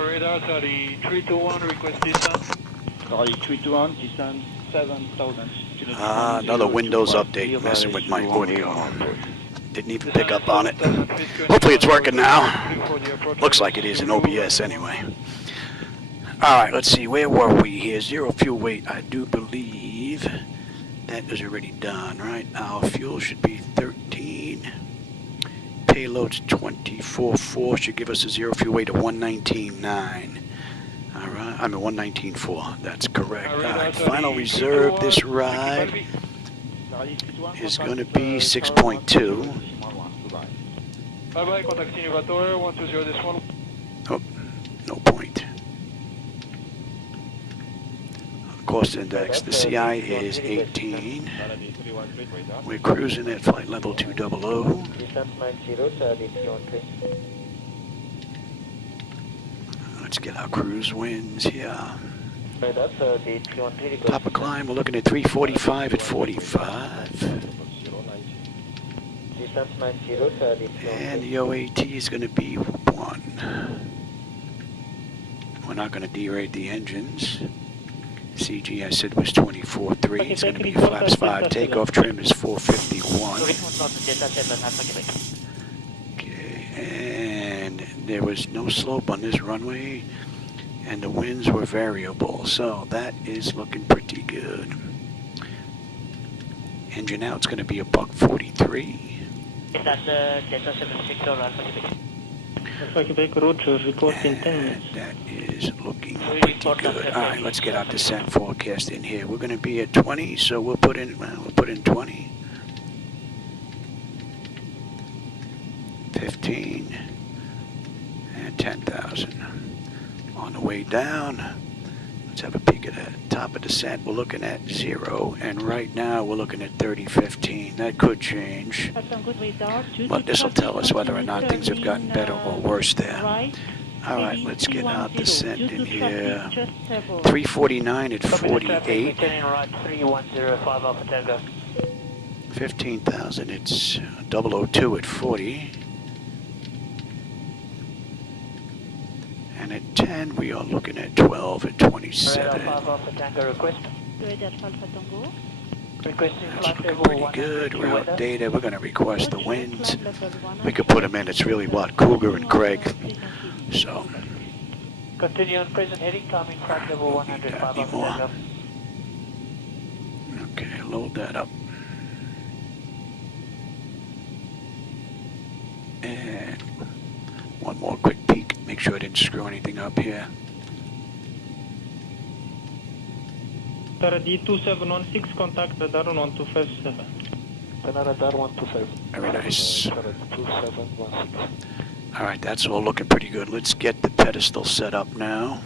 Radar 321, request descent. 321, descent 7,000. Another Windows update messing with my audio. Didn't even pick up on it. Hopefully it's working now. Looks like it is in OBS anyway. Alright, let's see, where were we here? Zero fuel weight, I do believe that is already done, right? Our fuel should be 13. Payload's 24.4, should give us a zero fuel weight of 119.9. Alright, I mean 119.4, that's correct. Alright, final reserve this ride is going to be 6.2. Bye-bye, contacting elevator, 120 this one. Oh, no point. Cost index, the CI is 18. We're cruising at flight level 200. Let's get our cruise winds here. Top of climb, we're looking at 345 at 45. And the OAT is going to be 1. We're not going to derate the engines. CG I said was 24.3. It's going to be flaps 5. Takeoff trim is 451. Okay, and there was no slope on this runway, and the winds were variable, so that is looking pretty good. Engine out's going to be a $143. That's Delta 76 Alpha Quebec. Alpha Quebec, Roger, report in 10 minutes. That is looking pretty good. Alright, let's get our descent forecast in here. We're going to be at 20, so we'll put in 20. 15. And 10,000. On the way down, let's have a peek at the top of descent. We're looking at 0, and right now we're looking at 30.15. That could change, but this will tell us whether or not things have gotten better or worse there. Alright, let's get our descent in here. 349 at 48. 15,000, it's 002 at 40. And at 10, we are looking at 12 at 27. That's looking pretty good. Route data, we're going to request the winds. We could put them in, it's really what, Cougar and Craig. So, continue on present heading, timing flight level 105 off Tango. Okay, load that up. And one more quick peek, make sure I didn't screw anything up here. D2716, contact radar 1257. Radar 125. Very nice. 2716. Alright, that's all looking pretty good. Let's get the pedestal set up now.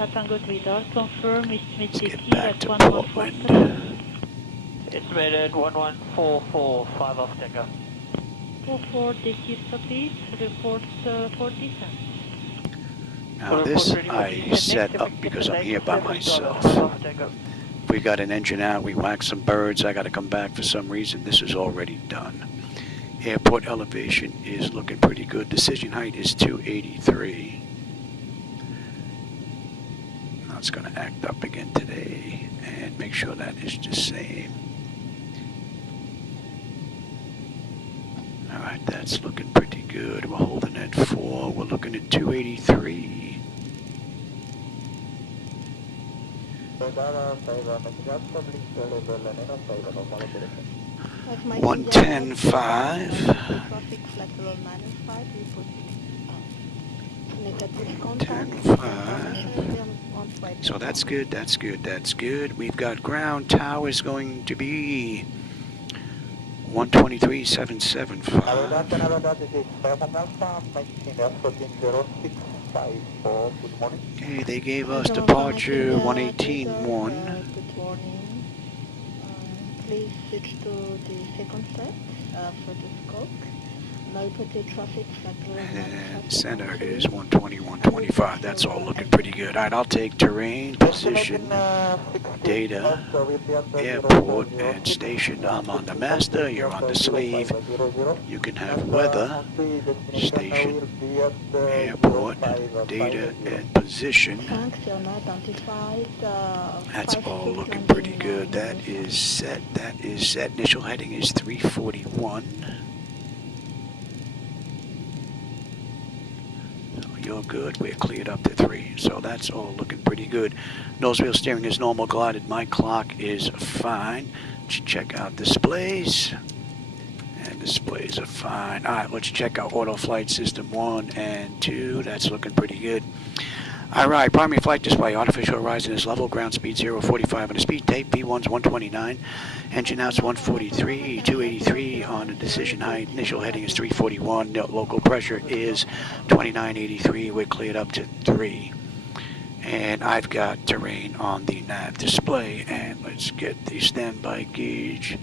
Let's get back to Portland. Estimated 11445 off Tango. 44 descent please, report for descent. Now this I set up because I'm here by myself. If we got an engine out, we whack some birds, I got to come back for some reason. This is already done. Airport elevation is looking pretty good. Decision height is 283. Now it's going to act up again today and make sure that is the same. Alright, that's looking pretty good. We're holding at 4. We're looking at 283. Like my 110.5. traffic lateral -5, we put negative contact. 10.5. So that's good, that's good, that's good. We've got ground towers going to be 123.775. This is Falcon Alpha, maintain F140654. Good morning. Okay, they gave us Hello, departure connecting the 118.1. Good morning. Please switch to the second set for the scope. Now put the traffic flight level And center is 120, 125. That's all looking pretty good. All right, I'll take terrain, position, data, airport, and station. I'm on the master, you're on the slave. You can have weather, station, airport, data, and position. Thanks, you're not identified. That's all looking pretty good. That is set. That is set. Initial heading is 341. You're good. We're cleared up to 3. So that's all looking pretty good. Nose wheel steering is normal glided. My clock is fine. Let's check out displays. And displays are fine. All right, let's check out auto flight system 1 and 2. That's looking pretty good. All right, primary flight display, artificial horizon is level, ground speed 045 on the speed tape, P1's 129, engine out's 143, 283 on the decision height, initial heading is 341, local pressure is 2983, we're cleared up to 3. And I've got terrain on the nav display, and let's get the standby gauge,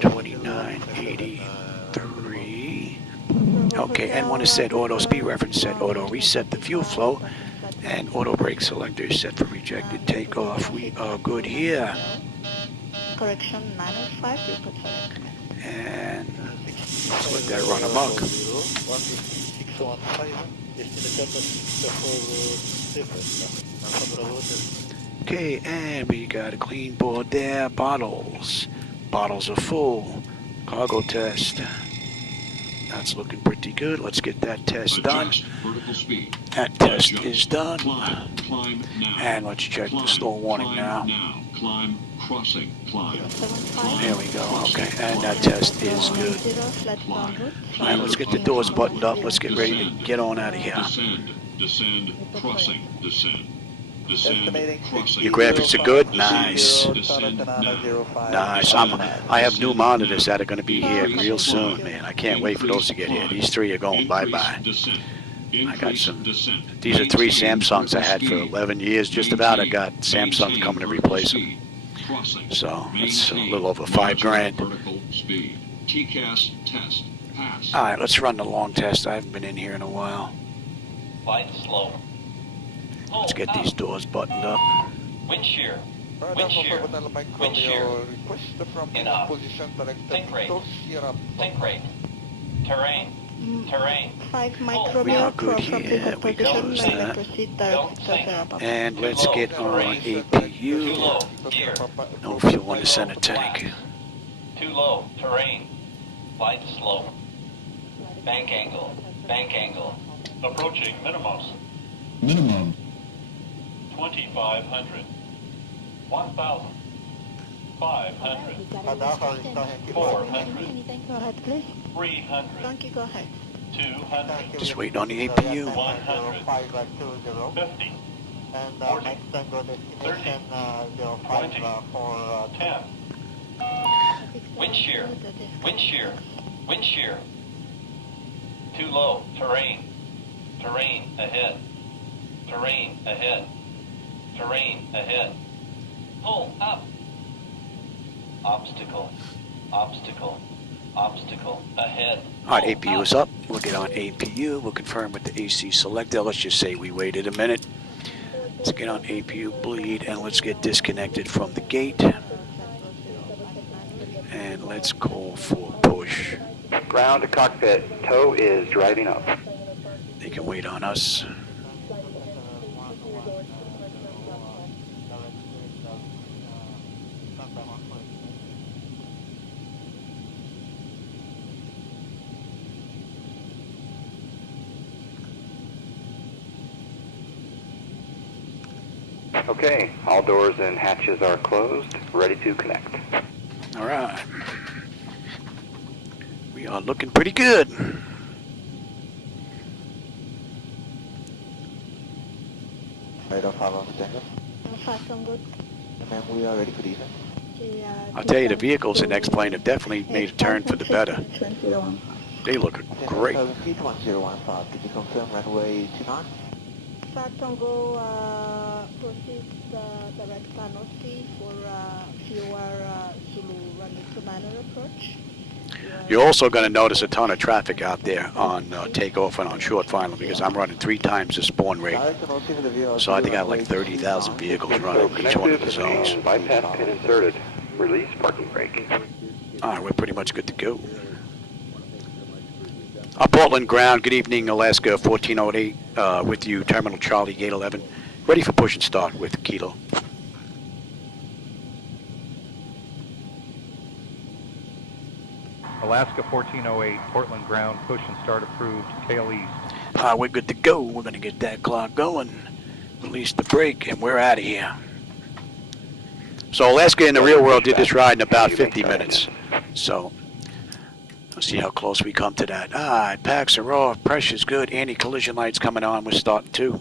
2983. Okay, N1 is set auto, speed reference set auto, reset the fuel flow, and auto brake selector is set for rejected takeoff. We are good here. Correction 905, report for recommend. And let's let that run amok. Okay, and we got a clean board there. Bottles. Bottles are full. Cargo test. That's looking pretty good. Let's get that test done. That test is done. And let's check the stall warning now. Climb, crossing, climb. There we go. Okay, and that test is good. All right, let's get the doors buttoned up. Let's get ready to get on out of here. Descend, crossing, descend. Descend, crossing. Your graphics are good? Nice. Descend now. Nice. I have new monitors that are going to be here real soon, man. I can't wait for those to get here. These 3 are going bye-bye. I got some. These are 3 Samsungs I had for 11 years. Just about I got Samsung coming to replace them. So it's a little over $5 grand. All right, let's run the long test. I haven't been in here in a while. Flight slow. Let's get these doors buttoned up. Wind shear. Wind shear. Wind shear. Enough. Think rate. Think rate. Terrain. Terrain. 5 We micrometer are good here. We position, close may that. proceed directed. And let's get on Too APU. low. Gear. No fuel in the center tank. Too low. Terrain. Flight slow. Bank angle. Bank angle. Approaching minimums. Minimum. 2,500. 1,000. 500. 400. Go ahead, please. 300. Thank you, go ahead. 200. Just waiting on the APU. 100. 50. And 40, next tango destination 20, 05 for 10. Wind shear. Wind shear. Wind shear. Too low. Terrain. Terrain ahead. Terrain ahead. Terrain ahead. Pull up. Obstacle. Obstacle. Obstacle ahead. All right, APU is up. We'll get on APU. We'll confirm with the AC selector. Let's just say we waited a minute. Let's get on APU bleed and let's get disconnected from the gate. And let's call for push. Ground to cockpit. Tow is driving up. They can wait on us. Okay, all doors and hatches are closed, ready to connect. All right. We are looking pretty good. Radar 5 on the tango. 5 on good. Ma'am, we are ready for descent. Okay, I'll tell you, the vehicles in X-Plane have definitely made a turn for the better. They look great. 7 feet 1015. Did you confirm runway 29? Start Tango, proceed direct canopy for fewer Zulu runway to Laminar approach. You're also going to notice a ton of traffic out there on takeoff and on short final because I'm running 3 times the spawn rate. So I think I have like 30,000 vehicles running each one of the zones. Bypass pin inserted. Release parking brake. Alright, we're pretty much good to go. Portland ground, good evening, Alaska 1408, with you, Terminal Charlie, Gate 11. Ready for push and start with Kilo. Alaska 1408, Portland ground, push and start approved, tail east. We're good to go. We're going to get that clock going. Release the brake, and we're out of here. So Alaska in the real world did this ride in about 50 minutes. So let's see how close we come to that. Alright, packs are off, pressure's good, anti-collision lights coming on, we're starting too.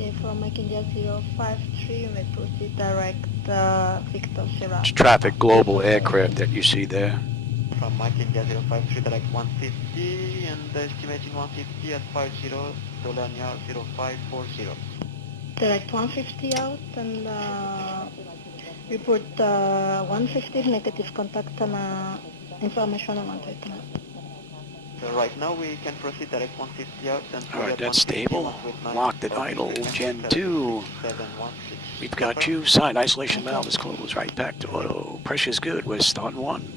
Okay, from Mike India 053, you may proceed direct Victor Sierra. It's Traffic Global aircraft that you see there. From Mike India 053, direct 150, and estimating 150 at 50, Dolania 0540. Direct 150 out and report 150 negative contact and information on treatment. So right now we can proceed direct 150 out and Alright, that's stable. Locked at idle, Gen 2. We've got you. Side isolation valve is closed. Right back to auto. Pressure's good. We're starting 1.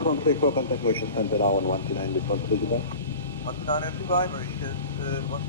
Front 34 contact Mauritius Center now on 129 default visible. 129 FBI, Mauritius 1.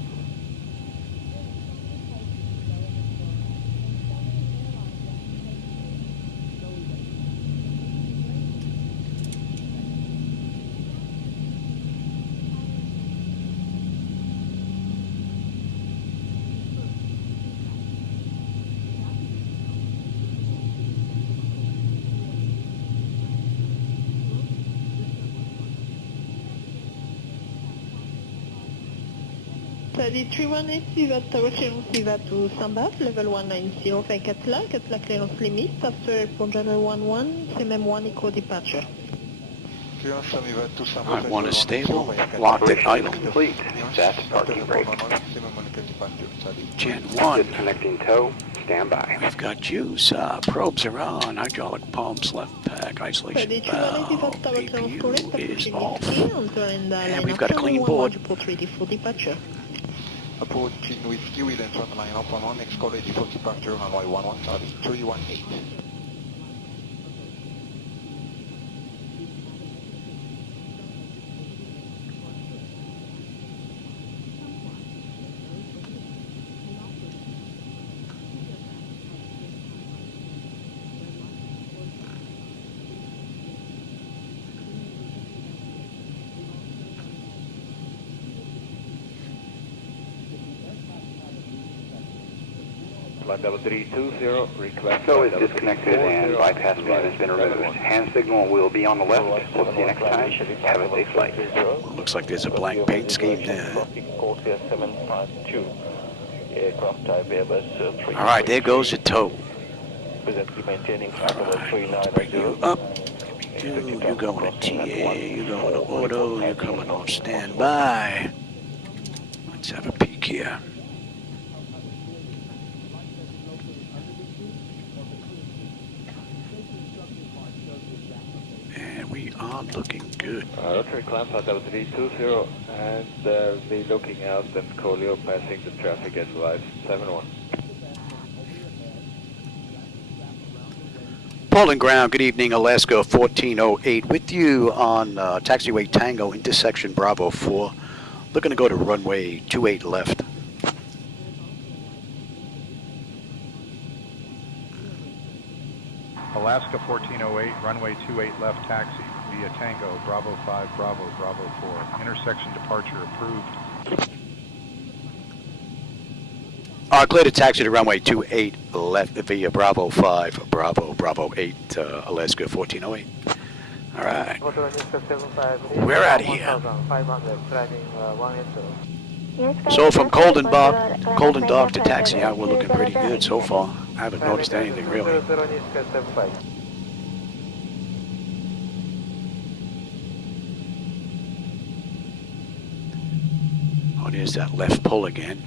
Study 318, Viva Tower clearance, Viva to Samba, level 190, fake Catla clearance limit, after airport general 11, CMM1 eco departure. Alright, 1 is stable. Locked at idle. Complete. Set parking brake. Gen 1. Disconnecting tow. Stand by. We've got juice. Probes are on. Hydraulic pumps, left pack, isolation Study valve. 318, Viva Tower clearance correct, APU is approaching off. whiskey, enter and And we've got a clean board. report ready for departure. Approaching whiskey, we enter on line up on 1, next call ready for departure, runway 11, service 318. Flight level 320, request. Tow is disconnected and bypass pin has been removed. Hand signal will be on the left. We'll see you next time. Have a safe flight. Looks like there's a blank paint scheme there. Alright, there goes the tow. Alright, let's bring you up. You're going to TA, you're going to auto, you're coming on standby. Let's have a peek here. And we are looking good. Rotary climb flight level 320 and be looking out and Colio passing the traffic advice 71. Portland ground, good evening, Alaska 1408 with you on taxiway Tango intersection Bravo 4. Looking to go to runway 28 left. Alaska 1408, runway 28 left taxi via Tango, Bravo 5, Bravo, Bravo 4. Intersection departure approved. Clear to taxi to runway 28 left via Bravo 5, Bravo, Bravo 8, Alaska 1408. All right. We're out of here. So from Colden Dock to taxi out, we're looking pretty good so far. I haven't noticed anything really. Oh, there's that left pull again.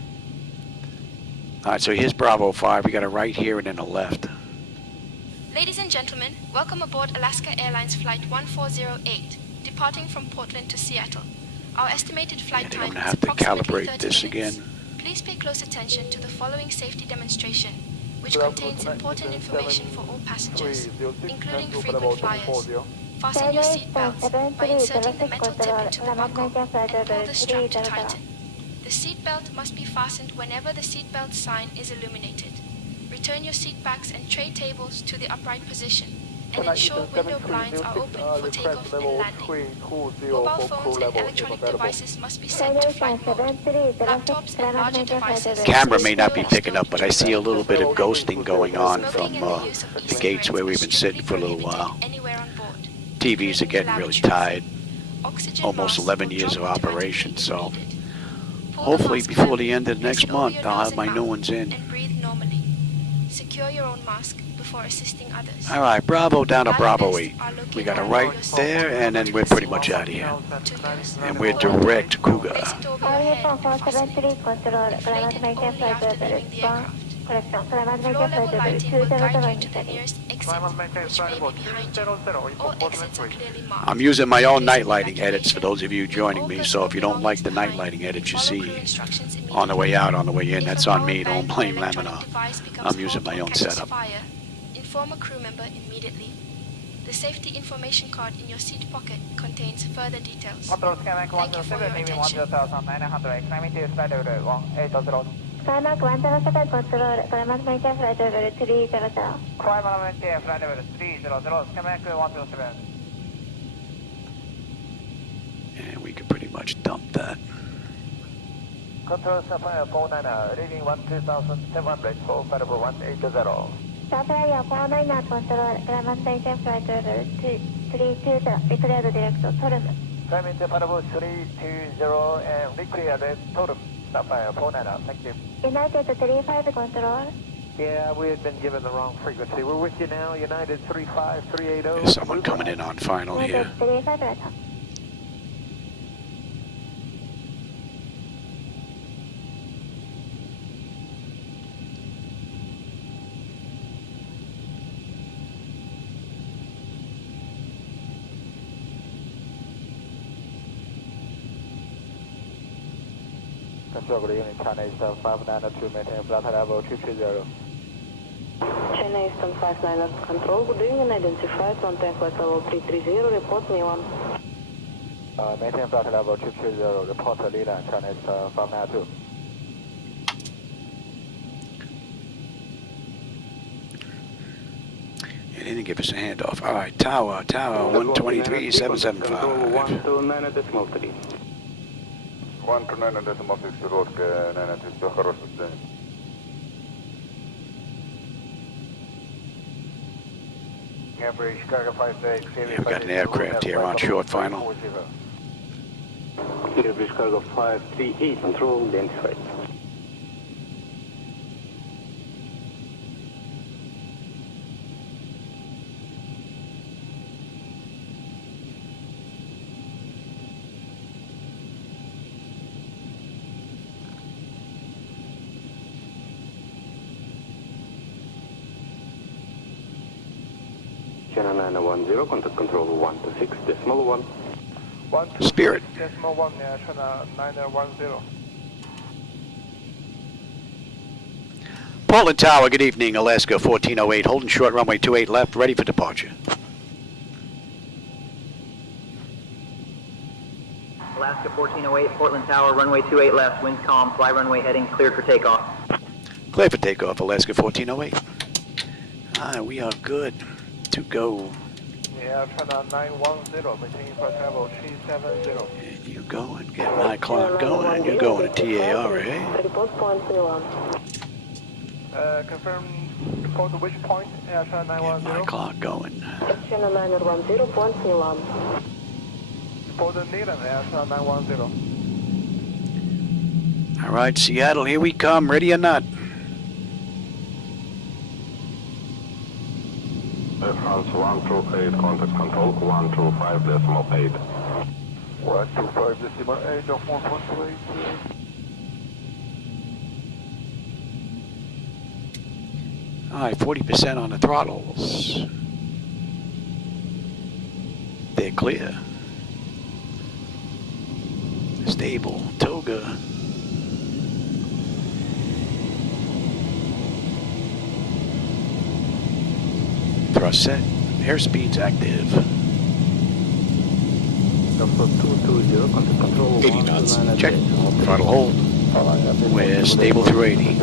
All right, so here's Bravo 5. We got a right here and then a left. Ladies and gentlemen, welcome aboard Alaska Airlines Flight 1408, departing from Portland to Seattle. Our estimated flight time is approximately 30 minutes. Please pay close attention to the following safety demonstration, which contains important information for all passengers, including frequent flyers. Fasten your seat belts by inserting the metal tip into the buckle and pull the strap to tighten. The seat belt must be fastened whenever the seat belt sign is illuminated. Return your seat backs and tray tables to the upright position and ensure window blinds are open for takeoff and landing. Mobile phones and electronic devices must be set to flight mode. Laptops and larger devices... Camera may not be picking up, but I see a little bit of ghosting going on from the gates where we've been sitting for a little while. TVs are getting really tired. Almost 11 years of operation, so hopefully before the end of next month I'll have my new ones in. And breathe normally. Secure your own mask before assisting others. All right, Bravo down to Bravo 8. We got a right there, and then we're pretty much out of here. And we're direct to KOUGA. Floor level lighting will guide you to the nearest exit, which may be behind you. All exits are clearly marked. I'm using my own night lighting edits for those of you joining me, so if you don't like the night lighting edits you see on the way out, on the way in, that's on me. Don't blame Laminar. I'm using my own setup. Inform a crew member immediately. The safety information card in your seat pocket contains further details. Thank you for your attention. Skymark 107 control, climate maintain flight level 300. Climate maintain flight level 300, Skymark 107. And we could pretty much dump that. Control Sapphire 49, reading 12,700 for flight level 180. Sapphire 49 control, climate maintain flight level 320, declared direct to Torum. Climate flight level 320 and declared Torum. Sapphire 49, thank you. United 35 control. Yeah, we had been given the wrong frequency. We're with you now, United 35380. There's someone coming in on final here. Control good evening, China Eastern 592, maintain flight level 230. China Eastern 592 control, good evening, identified, maintain flight level 330, report me one. Maintain flight level 230, report Lila, China Eastern 592. They didn't give us a handoff. All right, tower, 123.775. 129.3. 129.6, Rodka, 9, хороший день. We've got an aircraft here on short final. British Cargo 538, control, identified. China 910, contact control 126.1. Spirit. Decimal 1, China 910. Portland Tower, good evening, Alaska 1408, holding short runway 28 left, ready for departure. Alaska 1408, Portland Tower, runway 28 left, winds calm, fly runway heading, cleared for takeoff. Clear for takeoff, Alaska 1408. We are good. to go. Yeah, China 910, maintaining flight level 370. And you going, get my clock going, and you're going to TAR, eh? Report point Milan. Confirm report to which point? Air China 910. My clock going. China 910, point Milan. Report to Milan, Air China 910. All right, Seattle, here we come, ready or not. France 128, contact control 125.8. 125.8 of 1.28. All right, 40% on the throttles. They're clear. Stable, toga. Thrust set, airspeed's active. 80 knots, check, throttle hold. We're stable through 80.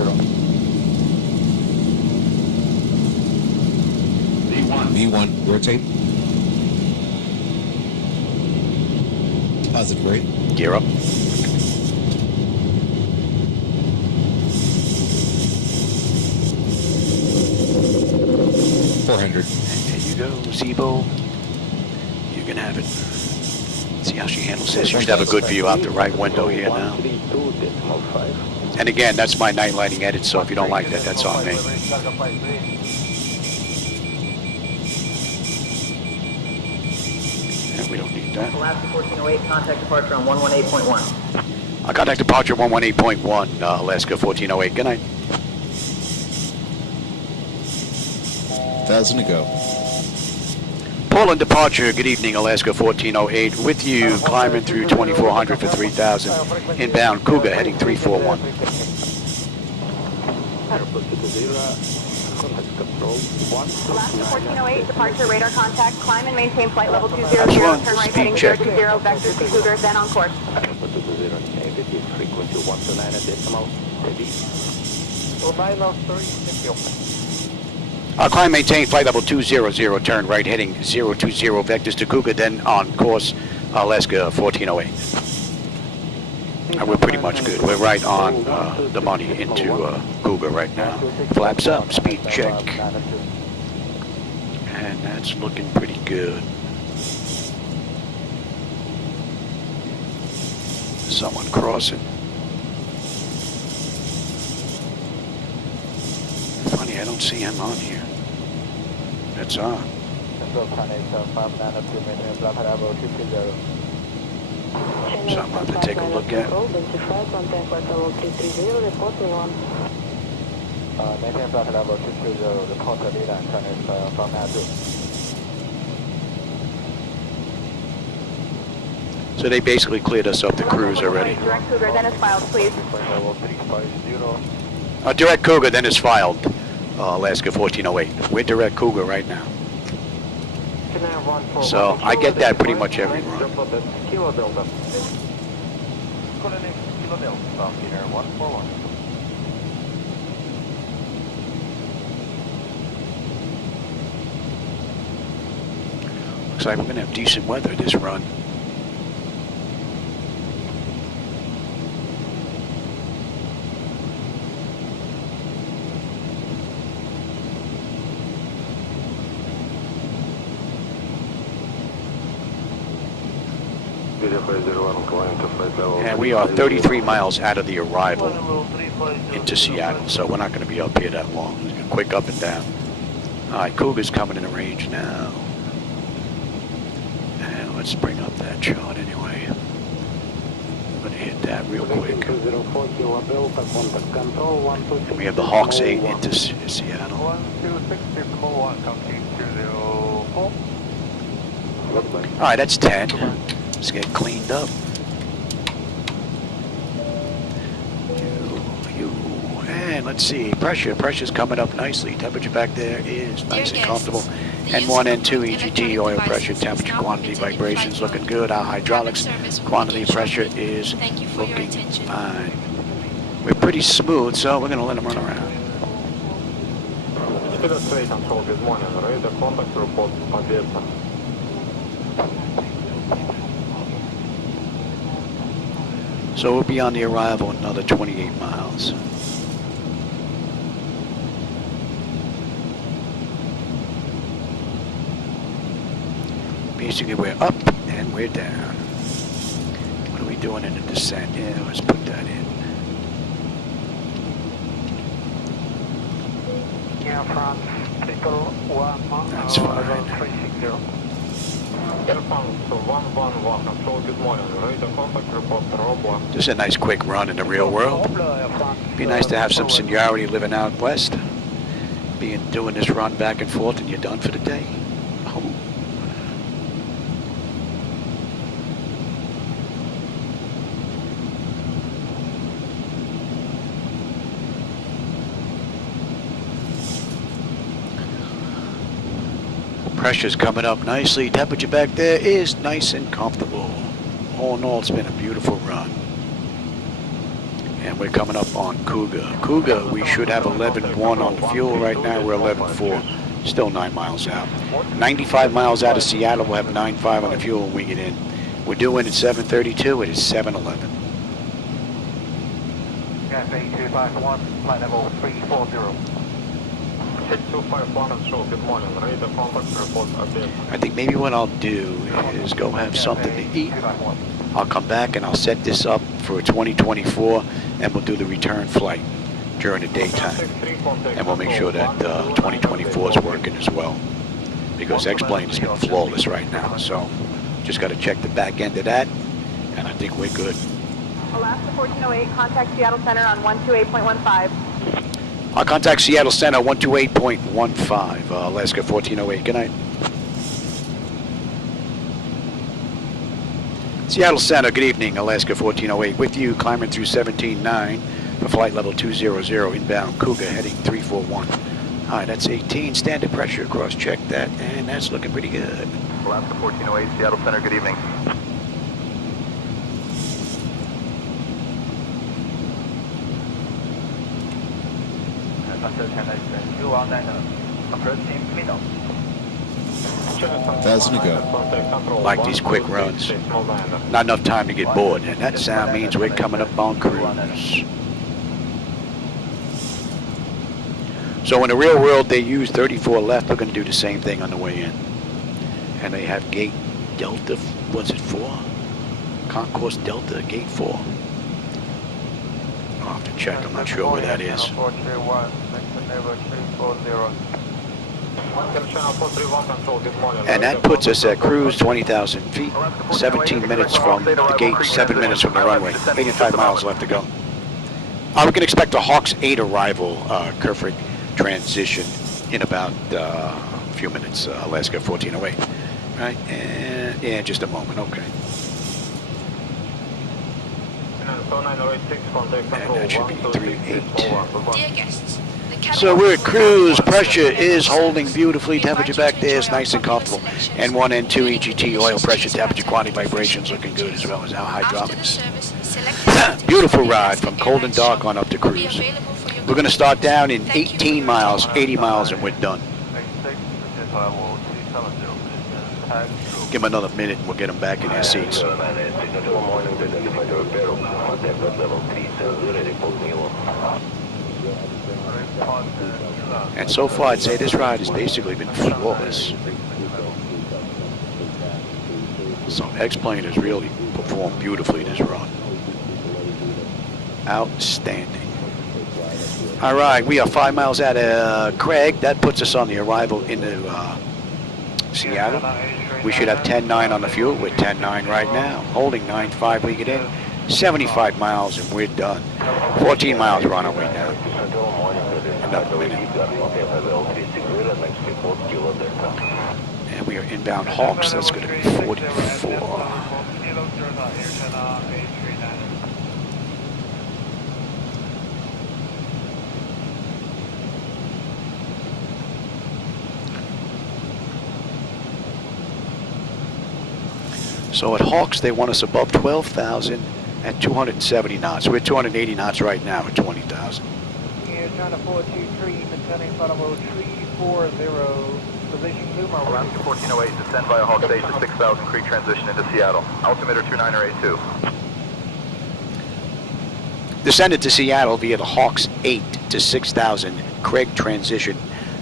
V1, rotate. Positive rate. Gear up. $400. There you go, Zibo. You can have it. See how she handles this. You should have a good view out the right window here now. And again, that's my night lighting edit, so if you don't like that, that's on me. And we don't need that. Alaska 1408, contact departure on 118.1. Contact departure 118.1, Alaska 1408. Good night. 1,000 to go. Poland departure, good evening, Alaska 1408. With you, climbing through 2400 for 3000. Inbound, KOUGA, heading 341. Alaska 1408, departure radar contact, climb and maintain flight level 200, turn right heading check. 020, vector to KOUGA, then on course. Frequency 129.0, steady. Climb, maintain, flight level 200, turn right heading 020, vectors to KOUGA, then on course, Alaska 1408. We're pretty much good. We're right on the money into KOUGA right now. Flaps up, speed check. And that's looking pretty good. Someone crossing. Funny, I don't see him on here. It's on. So I'm about to take a look at. So they basically cleared us up the cruise already. Direct KOUGA, then is filed, please. Direct KOUGA, then is filed. Alaska 1408. We're direct KOUGA right now. So I get that pretty much every run. Looks like we're going to have decent weather this run. And we are 33 miles out of the arrival into Seattle, so we're not going to be up here that long. It's a quick up and down. All right, KOUGA's coming in the range now. And let's bring up that chart anyway. I'm going to hit that real quick. And we have the Hawks 8 into Seattle. All right, that's 10. Let's get cleaned up. And let's see, pressure's coming up nicely. Temperature back there is nice and comfortable. N1, N2, EGT, oil pressure, temperature, quantity, vibrations looking good. Our hydraulics, quantity, pressure is looking fine. We're pretty smooth, so we're going to let them run around. Flight control, good morning. Radar contact report Odessa. So we'll be on the arrival in another 28 miles. Basically, we're up and we're down. What are we doing in the descent? Yeah, let's put that in. Air France, Echo 1, That's fine. 360. Air France 111, control, good morning. Radar contact report Robo. Just a nice quick run in the real world. Be nice to have some seniority living out west. Doing this run back and forth and you're done for the day. Oh. Pressure's coming up nicely. Temperature back there is nice and comfortable. All in all, it's been a beautiful run. And we're coming up on KOUGA. KOUGA, we should have 11.1 on the fuel. Right now, we're 11.4. Still 9 miles out. 95 miles out of Seattle, we'll have 9.5 on the fuel when we get in. We're doing at 7:32. It is 7:11. KSEA 251, flight level 340. 6251, control, good morning. Radar contact report Odessa. I think maybe what I'll do is go have something to eat. I'll come back and I'll set this up for 2024 and we'll do the return flight during the daytime. And we'll make sure that 2024 is working as well. Because X-Plane has been flawless right now. So just got to check the back end of that and I think we're good. Alaska 1408, contact Seattle Center on 128.15. I'll contact Seattle Center 128.15, Alaska 1408. Good night. Seattle Center, good evening, Alaska 1408. With you, climbing through 17.9 for flight level 200, inbound KOUGA heading 341. Hi, that's 18, standard pressure, cross-check that, and that's looking pretty good. Alaska 1408, Seattle Center, good evening. Thousand to go. Like these quick runs. Not enough time to get bored, and that sound means we're coming up on cruise. So in the real world, they use 34 left. We're going to do the same thing on the way in. And they have gate Delta, was it 4? Concourse Delta, gate 4. I'll have to check, I'm not sure where that is. And that puts us at cruise 20,000 feet, 17 minutes from the gate, 7 minutes from the runway, 85 miles left to go. We can expect a Hawks 8 arrival, Kerfrick transition in about a few minutes, Alaska 1408. Right, and yeah, just a moment, okay. And that should be 38. Dear guests, So we're at cruise. Pressure is holding beautifully. Temperature back there is nice and comfortable. N1, N2, EGT, oil pressure, temperature, quantity, vibrations looking good, as well as our hydraulics. Beautiful ride from cold and dark on up to cruise. We're going to start down in 18 miles, 80 miles, and we're done. Give them another minute and we'll get them back in their seats. And so far, I'd say this ride has basically been flawless. So X-Plane has really performed beautifully this run. Outstanding. All right, we are 5 miles out of Craig. That puts us on the arrival into Seattle. We should have 10.9 on the fuel. We're 10.9 right now. Holding 9.5 we get in. 75 miles and we're done. 14 miles we're on our way down. Another minute. And we are inbound Hawks. That's going to be 44. So at Hawks, they want us above 12,000 at 270 knots. We're at 280 knots right now at 20,000. China 423, maintaining flight level 340. position 2 more. Alaska 1408, descend via Hawk Stage to 6000 Creek transition into Seattle. Altimeter 2982. Descended to Seattle via the Hawks 8 to 6000 Craig transition,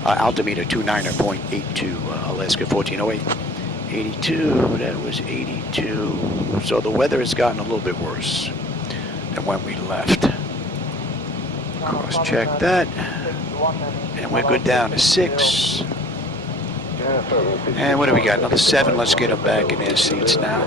altimeter 29.82, Alaska 1408. 82, that was 82. So the weather has gotten a little bit worse than when we left. Cross check that, and we're good down to 6. And what do we got? Another 7. Let's get them back in their seats now.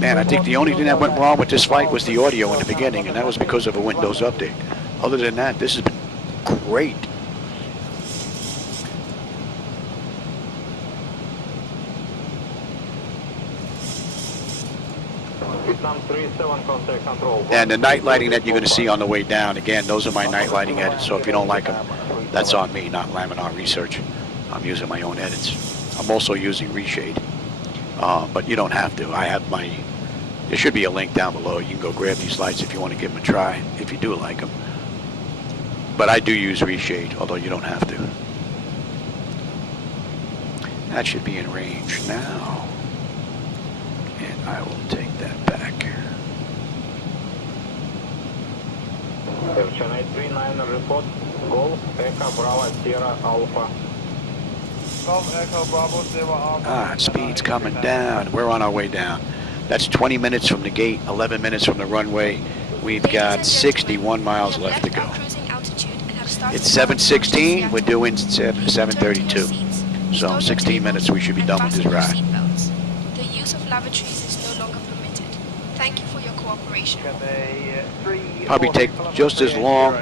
Man, I think the only thing that went wrong with this flight was the audio in the beginning, and that was because of a Windows update. Other than that, this has been great. And the night lighting that you're going to see on the way down, again, those are my night lighting edits, so if you don't like them, that's on me, not Laminar Research. I'm using my own edits. I'm also using Reshade, but you don't have to. I have my, there should be a link down below. You can go grab these lights if you want to give them a try, if you do like them. But I do use Reshade, although you don't have to. That should be in range now. And I will take that back. Chennai 39 report, Golf, Echo, Bravo, Sierra, Alpha. Golf, Echo, Bravo, Sierra, Alpha. Speed's coming down. We're on our way down. That's 20 minutes from the gate, 11 minutes from the runway. We've got 61 miles left to go. It's 7:16. We're doing 7:32. So 16 minutes we should be done with this ride. The use of lavatories is no longer permitted. Thank you for your cooperation. Probably take just as long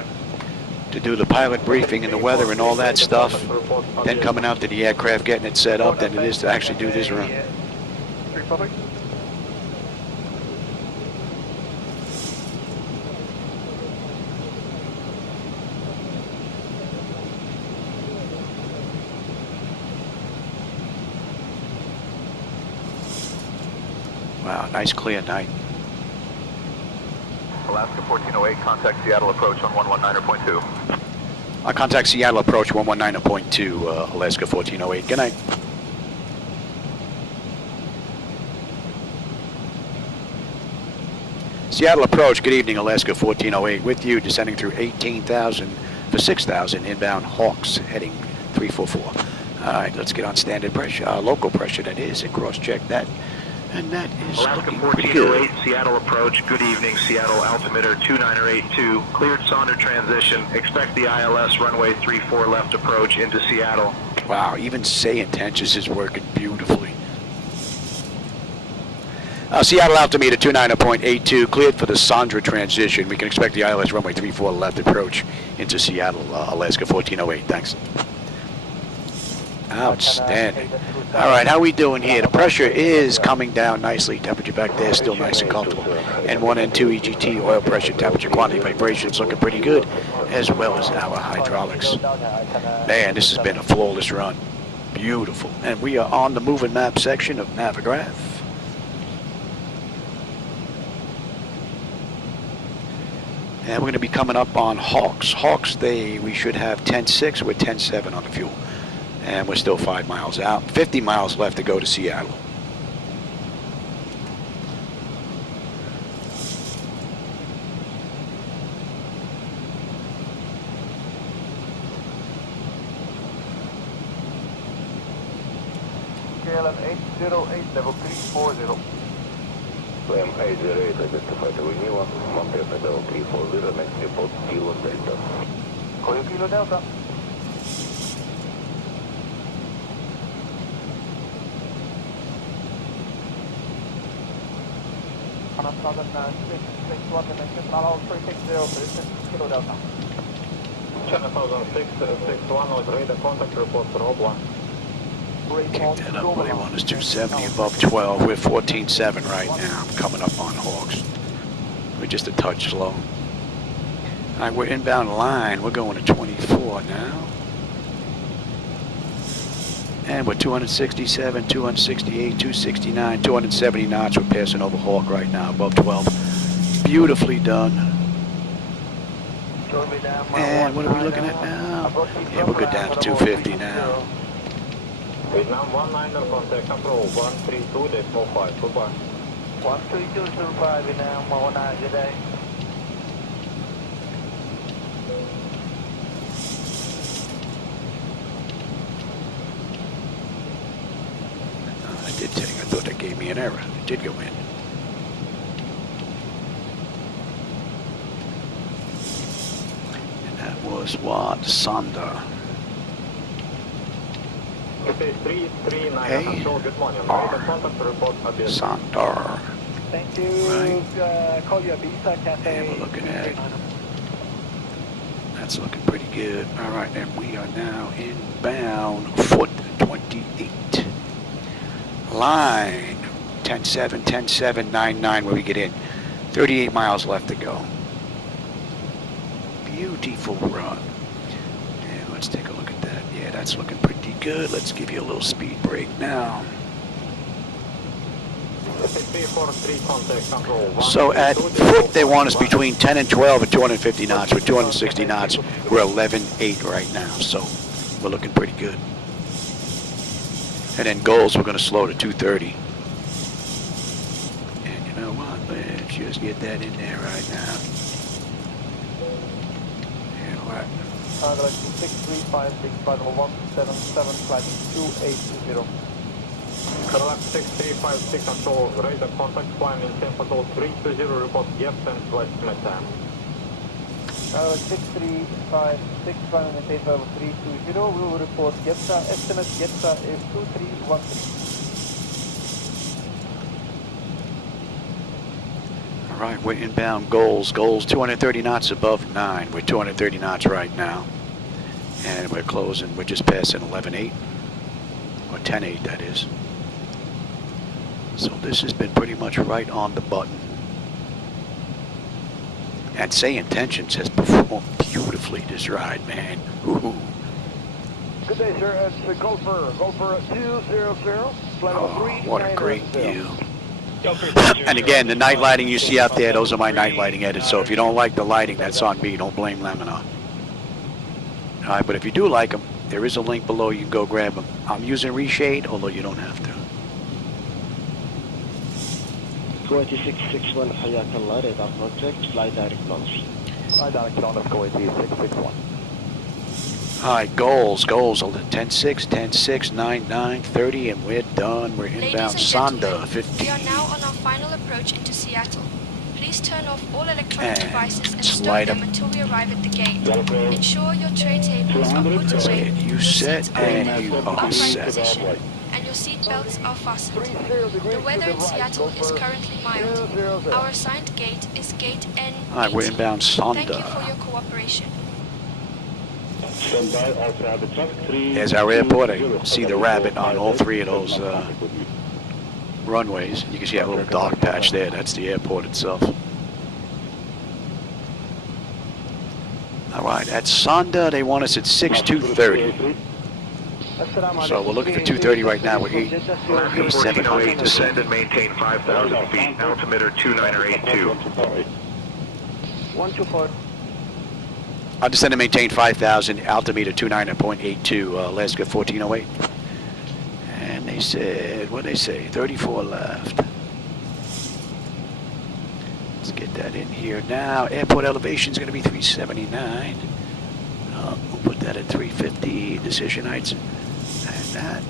to do the pilot briefing and the weather and all that stuff, then coming out to the aircraft, getting it set up, than it is to actually do this run. Wow, nice clear night. Alaska 1408, contact Seattle approach on 119.2. I'll contact Seattle approach 119.2, Alaska 1408. Good night. Seattle approach, good evening, Alaska 1408. With you, descending through 18,000 for 6,000, inbound Hawks, heading 344. All right, let's get on standard pressure, local pressure that is, and cross-check that. And that is Alaska looking pretty good. 1408, Seattle approach. Good evening, Seattle altimeter 2982. Cleared Sonder transition. Expect the ILS runway 34 left approach into Seattle. Wow, even saying Tangents is working beautifully. Seattle altimeter 29.82, cleared for the Sonder transition. We can expect the ILS runway 34 left approach into Seattle, Alaska 1408. Thanks. Outstanding. All right, how we doing here? The pressure is coming down nicely. Temperature back there is still nice and comfortable. N1 and 2 EGT, oil pressure, temperature, quantity, vibrations looking pretty good, as well as our hydraulics. Man, this has been a flawless run. Beautiful. And we are on the moving map section of Navigraph. And we're going to be coming up on Hawks. Hawks, we should have 10.6 with 10.7 on the fuel. And we're still 5 miles out. 50 miles left to go to Seattle. KLM 808, level 340. KLM 808, identify the renewal. Montana level 340, next report, Kilo Delta. Kilo Delta. On a southern 661 dimension, Bravo 360, position Kilo Delta. Channel 661 with radar contact report for Obla. Kick that up, what do you want? It's 270 above 12. We're 14.7 right now. Coming up on Hawks. We're just a touch slow. All right, we're inbound line. We're going to 24 now. And we're 267, 268, 269, 270 knots. We're passing over Hawk right now, above 12. Beautifully done. And what are we looking at now? Yeah, we'll go down to 250 now. Vietnam 19 contact control 132.5, goodbye. 132.5, Vietnam 19, good day. I did take, I thought that gave me an error. It did go in. And that was what? Sonda. Hey, Sondar. Thank you. Right. Call your visa, Cathay. And we're looking at it. That's looking pretty good. All right, and we are now inbound, foot 28. Line 10-7, 10-7, 9-9 where we get in. 38 miles left to go. Beautiful run. And let's take a look at that. Yeah, that's looking pretty good. Let's give you a little speed break now. So at foot, they want us between 10 and 12 at 250 knots. We're 260 knots. We're 11.8 right now, so we're looking pretty good. And then goals, we're going to slow to 230. And you know what? Let's just get that in there right now. And what? Galaxy 6356, flight level 177, flight 2820. Galaxy 6356 control, radar contact, flying in 10 control 320, report depth and flight estimate time. Galaxy 6356, flying in 10 level 320, we will report GEPSA, estimate GEPSA is 2313. All right, we're inbound goals. Goals 230 knots above 9. We're 230 knots right now. And we're closing, we're just passing 11.8. Or 10.8, that is. So this has been pretty much right on the button. And Say Intentions has performed beautifully this ride, man. Ooh. Good day, sir. It's Gopher 200, flight level 3. What a great view. And again, the night lighting you see out there, those are my night lighting edits. So if you don't like the lighting, that's on me. Don't blame Laminar. All right, but if you do like them, there is a link below. You can go grab them. I'm using reshade, although you don't have to. 2661 حياك الله radar project fly direct launch. Fly direct launch, go 8661. All right, goals 10-6, 10-6, 9-9, 30, and we're done. We're inbound Sonda 50. We are now on our final approach into Seattle. Please turn off all electronic devices and stow them until we arrive at the gate. Ensure your tray tables are put away, You set and you are upright set. position, and your seat belts are fastened. The weather in Seattle is currently mild. Our assigned gate is gate N. All right, we're inbound Thank you for Sonda. your cooperation. There's our airport. I see the rabbit on all three of those runways. You can see that little dark patch there. That's the airport itself. All right, at Sonda, they want us at 6-230. So we're looking for 230 right now. We're 8,700 descend and maintain 5,000 feet, altimeter 2982. 124. I'll descend and maintain 5,000, altimeter 29.82, Alaska 1408. And they said, what did they say? 34 left. Let's get that in here now. Airport elevation is going to be 379. We'll put that at 350. Decision heights, and that,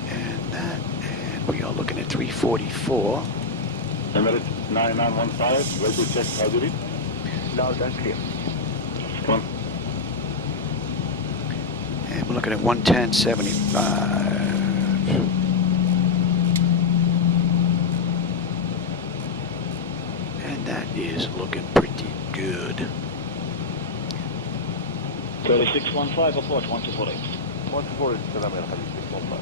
and we are looking at 344. Emirates 9915, ready to check Algeria? No, that's clear. Come on. And we're looking at 110.75. And that is looking pretty good. 3615 approach 1248. 124 is Laminar 615.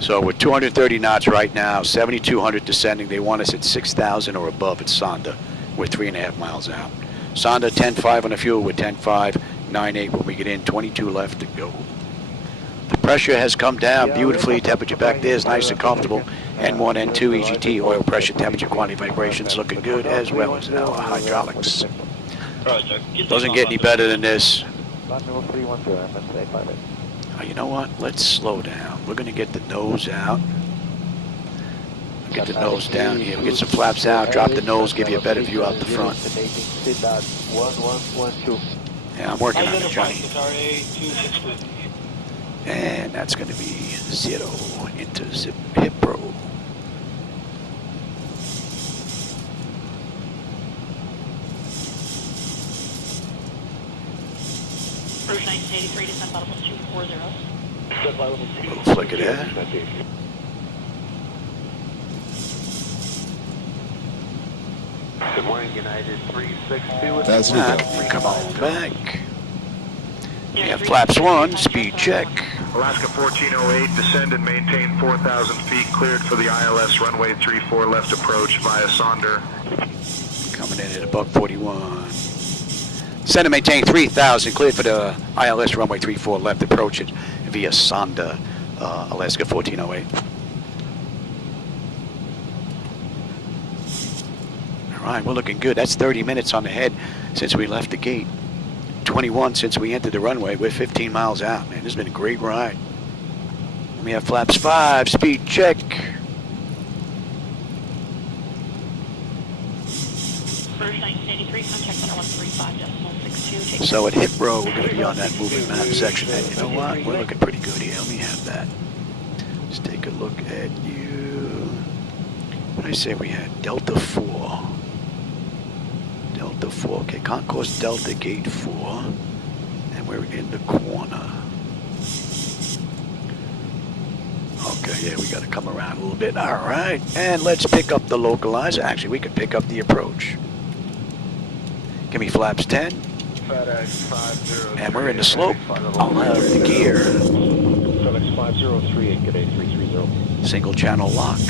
So we're 230 knots right now, 7,200 descending. They want us at 6,000 or above at Sonda. We're 3.5 miles out. Sonda 10.5 on the fuel. We're 10.5, 9.8 when we get in. 22 left to go. The pressure has come down beautifully. Temperature back there is nice and comfortable. N1, N2, EGT, oil pressure, temperature, quantity, vibrations looking good, as well as our hydraulics. Doesn't get any better than this. Oh, you know what? Let's slow down. We're going to get the nose out. Get the nose down here. We'll get some flaps out, drop the nose, give you a better view out the front. Yeah, I'm working on it, Johnny. And that's going to be 0 into zip hip pro. Approach 1983, descent level 240. Little flick of that. Good morning, United 362. That's not. Come on back. We have flaps 1, speed check. Alaska 1408, descend and maintain 4,000 feet, cleared for the ILS runway 34 left approach via Sonder. Coming in at above 41. Descend and maintain 3,000, cleared for the ILS runway 34 left approach via Sonder, Alaska 1408. All right, we're looking good. That's 30 minutes on the head since we left the gate. 21 since we entered the runway. We're 15 miles out, man. This has been a great ride. And we have flaps 5, speed check. So at hip row, we're going to be on that moving map section. And you know what? We're looking pretty good here. Let me have that. Let's take a look at you. What did I say we had? Delta 4. Delta 4. Okay, Concourse Delta Gate 4. And we're in the corner. Okay, yeah, we got to come around a little bit. All right. And let's pick up the localizer. Actually, we could pick up the approach. Give me flaps 10. And we're in the slope. I'll have the gear. FedEx 5038, good day 330. Single channel lock.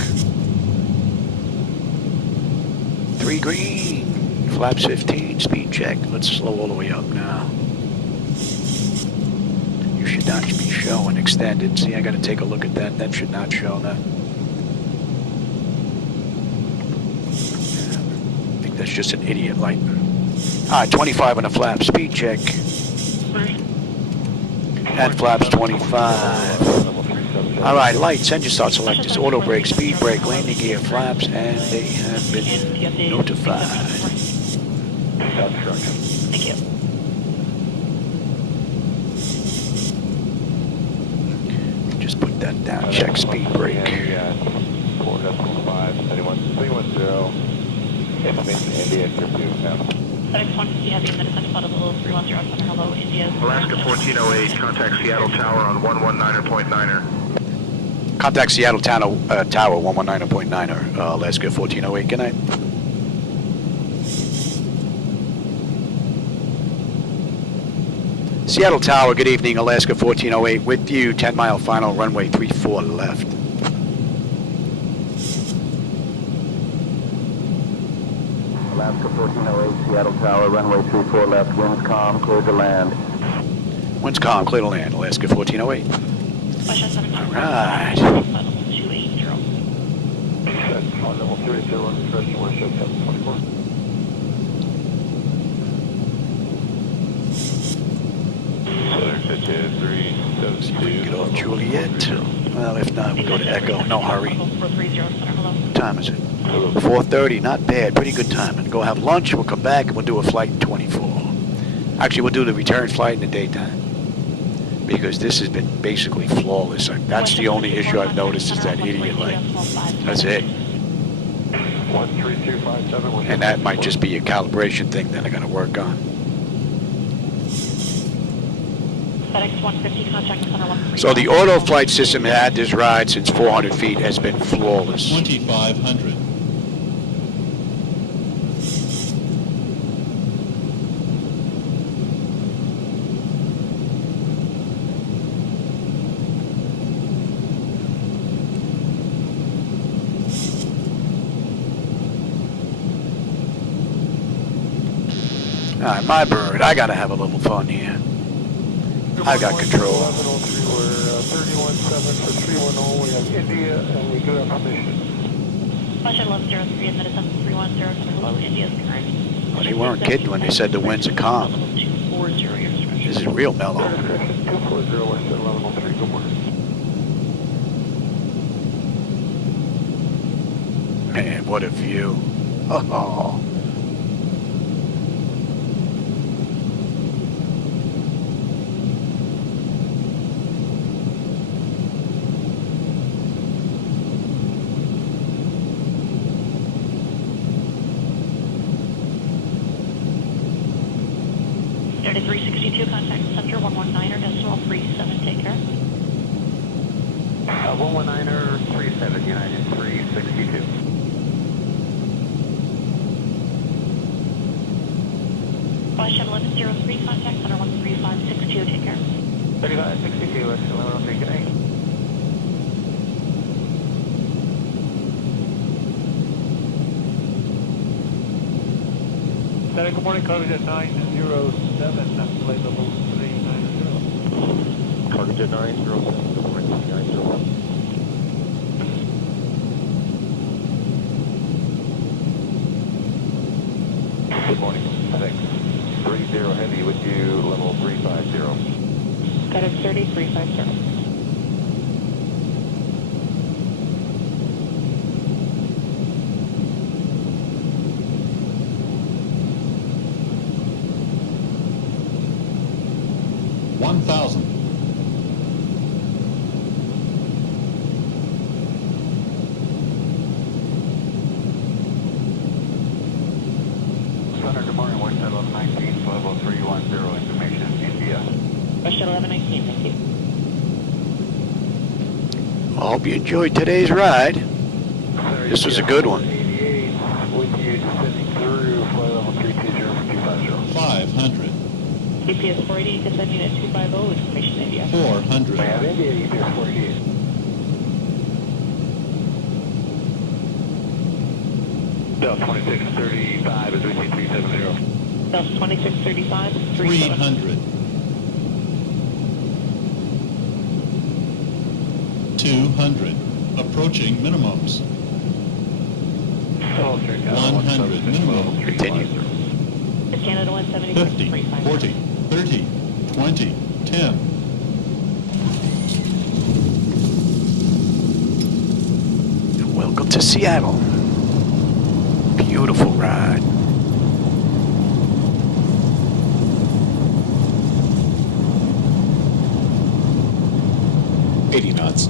3 green. Flaps 15, speed check. Let's slow all the way up now. You should not be showing extended. See, I got to take a look at that. That should not show that. I think that's just an idiot light. All right, 25 on the flap, speed check. And flaps 25. All right, lights, engine start selectors, auto brake, speed brake, landing gear, flaps, and they have been notified. Thank you. Just put that down, check speed brake. 4.5, 310. Information India, FedEx 150 Heavy, descent level 310, Center, hello, India. Alaska 1408, contact Seattle Tower on 119.9er. Contact Seattle Tower 119.9er, Alaska 1408, good night. Seattle Tower, good evening, Alaska 1408 with you, 10 mile final, runway 34 left. Alaska 1408, Seattle Tower, runway 34 left, winds calm, clear to land. Winds calm, clear to land, Alaska 1408. All right. Level 32 on the first one, show 724. Get off Juliet. Well, if not, we go to Echo. No hurry. What time is it? 4:30. Not bad. Pretty good timing. Go have lunch. We'll come back and we'll do a flight in 24. Actually, we'll do the return flight in the daytime because this has been basically flawless. That's the only issue I've noticed is that idiot light. That's it. 13257. And that might just be a calibration thing that I got to work on. FedEx 150, contact Center 1. So the auto flight system had this ride since 400 feet has been flawless. 2500. All right, my bird, I got to have a little fun here. I got control. 1103, we're 317 for 310. We have India and we do have permission. Flight 1103 and Medicine 310 hello, India's current. Well, they weren't kidding when they said the winds are calm. 240, your discretion. This is real mellow. 240 West 1103, good morning. Man, what a view. Oh. There to 362, contact Center 119er, decimal 37, take care. 119er 37, United 362. Flight 1103, contact Center 13562, take care. 3562, West 1103, good night. Good morning, Cargojet 907, flight level 390. Cargojet 907, good morning, 390. Good morning, 630 Heavy with you, level 350. Got it, 350. Center, good morning, West 1119, level 310, information, India. West 1119, thank you. I hope you enjoyed today's ride. This was a good one. 88, with you descending through flight level 320 for 250. 500. GPS 480, descending at 250, information India. 400. I have India, GPS 488. Delta 2635 is reaching 370. Delta 2635, 300. 200. Approaching minimums. 100 minimum. Continue. Canada 170, 50, 40, 30, 20, 10. Welcome to Seattle. Beautiful ride. knots.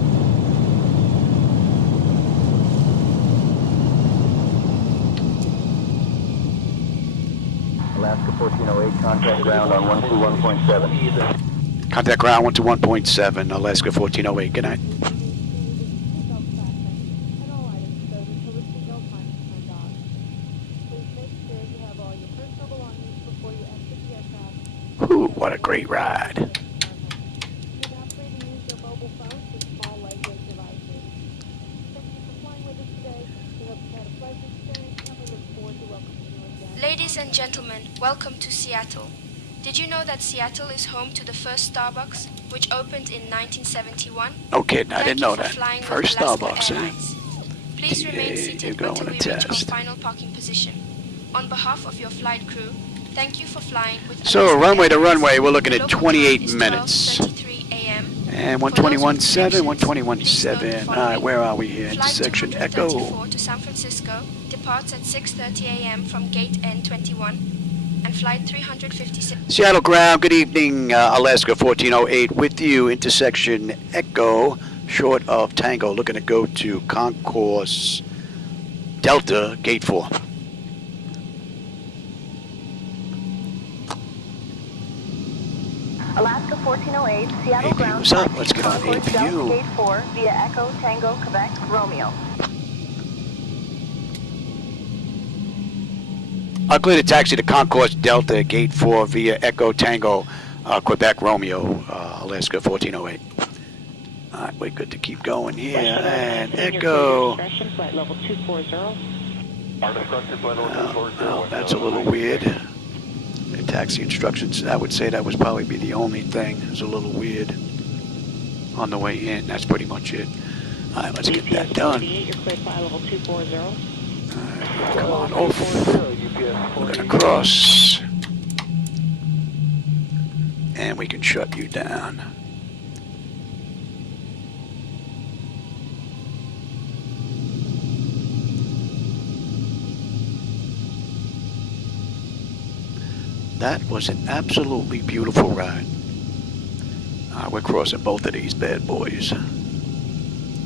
Alaska 1408, contact ground on 121.7. Contact ground 121.7, Alaska 1408. Good night. Ooh, what a great ride. Ladies and gentlemen, welcome to Seattle. Did you know that Seattle is home to the first Starbucks, which opened in 1971? No kidding, I didn't know that. Flying First with Alaska Starbucks, Airlines. Please remain seated until we reach our test. final parking position. On behalf of your flight crew, thank you for flying with So Alaska runway to Airlines. runway, we're looking at Local 28 time is minutes. 12:33 a.m. And 121.7, 121.7. All right, where are we here? Intersection Flight Echo. 234 to San Francisco departs at 6:30 a.m. from gate N21, and flight 356. Seattle ground, good evening, Alaska 1408 with you, intersection Echo, short of Tango, looking to go to Concourse Delta, gate 4. Alaska 1408, Seattle AP, ground. what's up? Let's get on Concourse Delta, APU. Gate 4 via Echo Tango Quebec Romeo. Clear to taxi to Concourse Delta, gate 4 via Echo Tango, Quebec Romeo, Alaska 1408. All right, we're good to keep going here. And Echo. Flight level 240. Oh, that's a little weird. The taxi instructions, I would say that would probably be the only thing. It's a little weird. on the way in. That's pretty much it. All right, let's get that done. You're cleared fly level 240. All right, come on off. We're gonna cross. And we can shut you down. That was an absolutely beautiful ride. We're crossing both of these bad boys.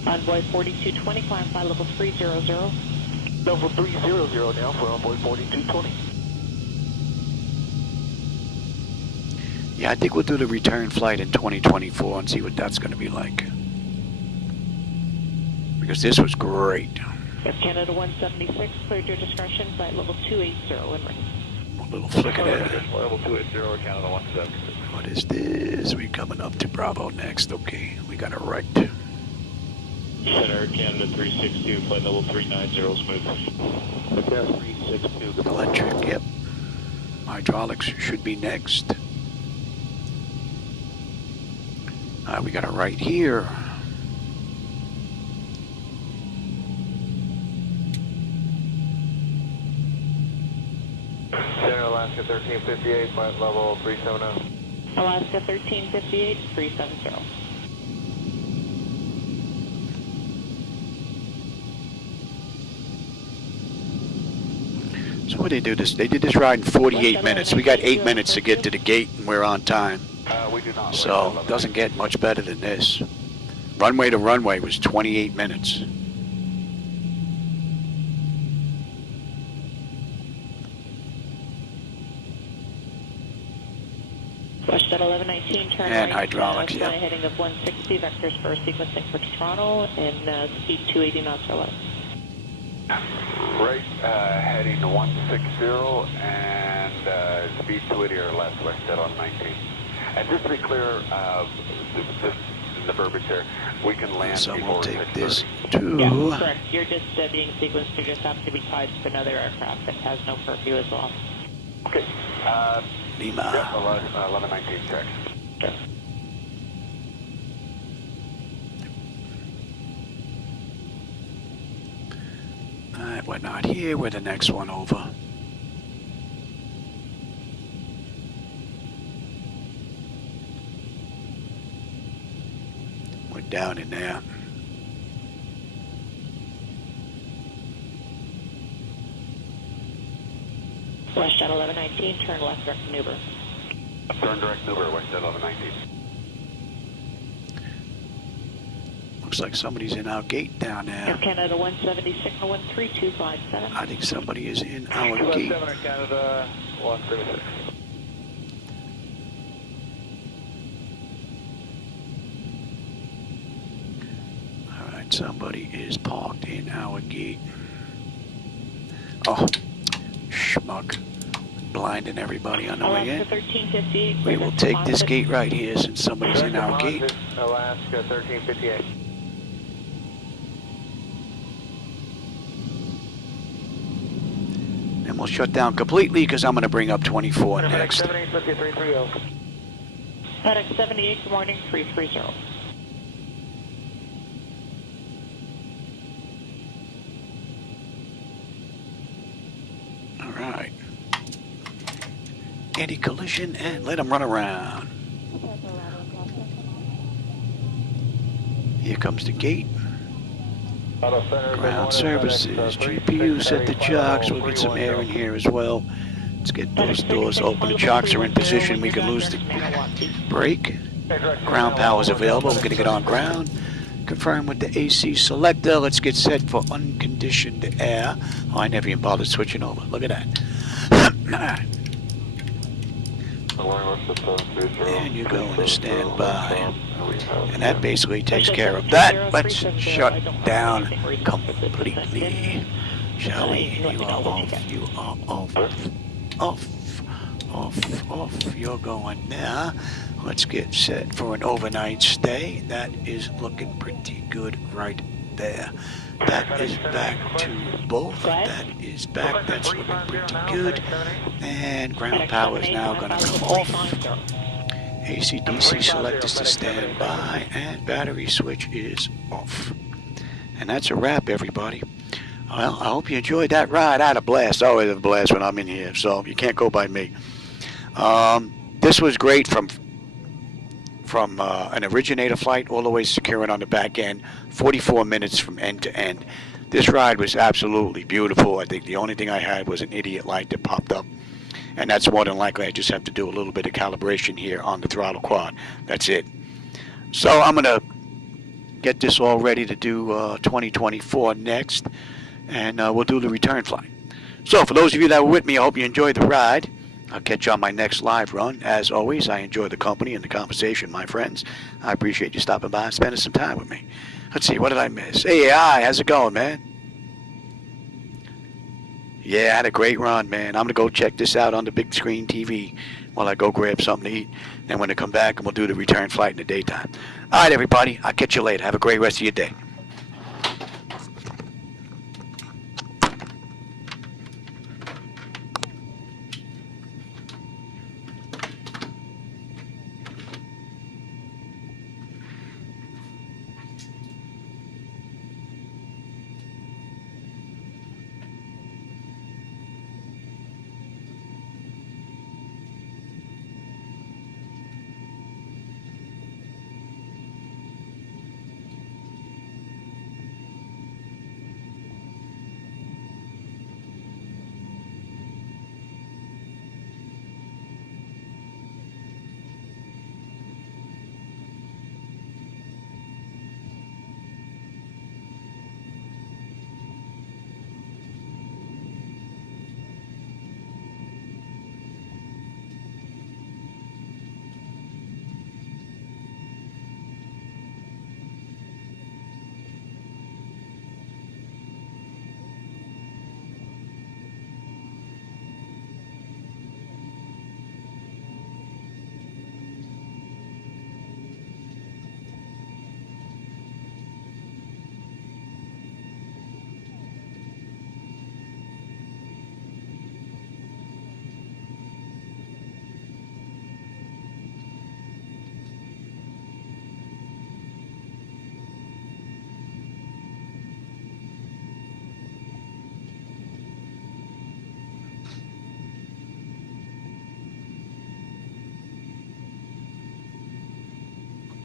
Envoy 4225, fly level 300. Level 300 now for Envoy 4220. Yeah, I think we'll do the return flight in 2024 and see what that's going to be like. Because this was great. Yes, Canada 176, cleared your discretion, flight level 280 en route. A little flick of that. Level 280, Canada 176. What is this? We're coming up to Bravo next. Okay, we got it right. Center Canada 362, flight level 390, smooth. Hotel 362. Electric, yep. Hydraulics should be next. We got it right here. Center Alaska 1358, flight level 370. Alaska 1358, 370. So what did they do this? They did this ride in 48 minutes. We got 8 minutes to get to the gate and we're on time. We do not. So it doesn't get much better than this. Runway to runway was 28 minutes. WestJet 1119, turn And right. hydraulics, yeah. Heading of 160, vectors for sequencing for Toronto, and speed 280 knots or less. Right, heading to 160 and speed 280 or less, WestJet on 19. And just to be clear, just in the verbiage here, we can land So before we'll take 6:30. this to... Yeah, correct. You're just being sequenced. You just have to be tied to another aircraft that has no curfew as well. Okay. Lima. Yep, 1119 check. Sure. Alright, we're not here. We're the next one over. We're down in there. WestJet 1119, turn left direct maneuver. Turn direct maneuver, WestJet 1119. Looks like somebody's in our gate down Air there. Canada 170, signal 13257. I think somebody is in our gate. 217 Canada 136. Alright, somebody is parked in our gate. Oh, schmuck. Blinding everybody on the way in. Alaska 1358. We will take this gate right here since somebody's in our gate. Alaska 1358. And we'll shut down completely because I'm going to bring up 24 next. 785330. FedEx 78, good morning, 330. Alright. Anti-collision and let them run around. Here comes the gate. Ground services, GPU set the chocks. We'll get some air in here as well. Let's get those doors open. The chocks are in position. We can lose the brake. Ground power is available. We're going to get on ground. Confirm with the AC selector. Let's get set for unconditioned air. Oh, I never even bothered switching over. Look at that. And you go into standby. And that basically takes care of that. Let's shut down completely. Shall we? You are off. You are off. Off. You're going there. Let's get set for an overnight stay. That is looking pretty good right there. That is back to both. That is back. That's looking pretty good. And ground power is now going to come off. AC/DC selectors to stand by, and battery switch is off. And that's a wrap, everybody. Well, I hope you enjoyed that ride. I had a blast. I always have a blast when I'm in here, so you can't go by me. This was great from an originator flight all the way securing on the back end, 44 minutes from end to end. This ride was absolutely beautiful. I think the only thing I had was an idiot light that popped up, and that's more than likely I just have to do a little bit of calibration here on the throttle quad. That's it. So I'm going to get this all ready to do 2024 next, and we'll do the return flight. So for those of you that were with me, I hope you enjoyed the ride. I'll catch you on my next live run. As always, I enjoy the company and the conversation, my friends. I appreciate you stopping by and spending some time with me. Let's see, what did I miss? AI, how's it going, man? Yeah, I had a great run, man. I'm going to go check this out on the big screen TV while I go grab something to eat. Then when I come back, we'll do the return flight in the daytime. All right, everybody. I'll catch you later. Have a great rest of your day.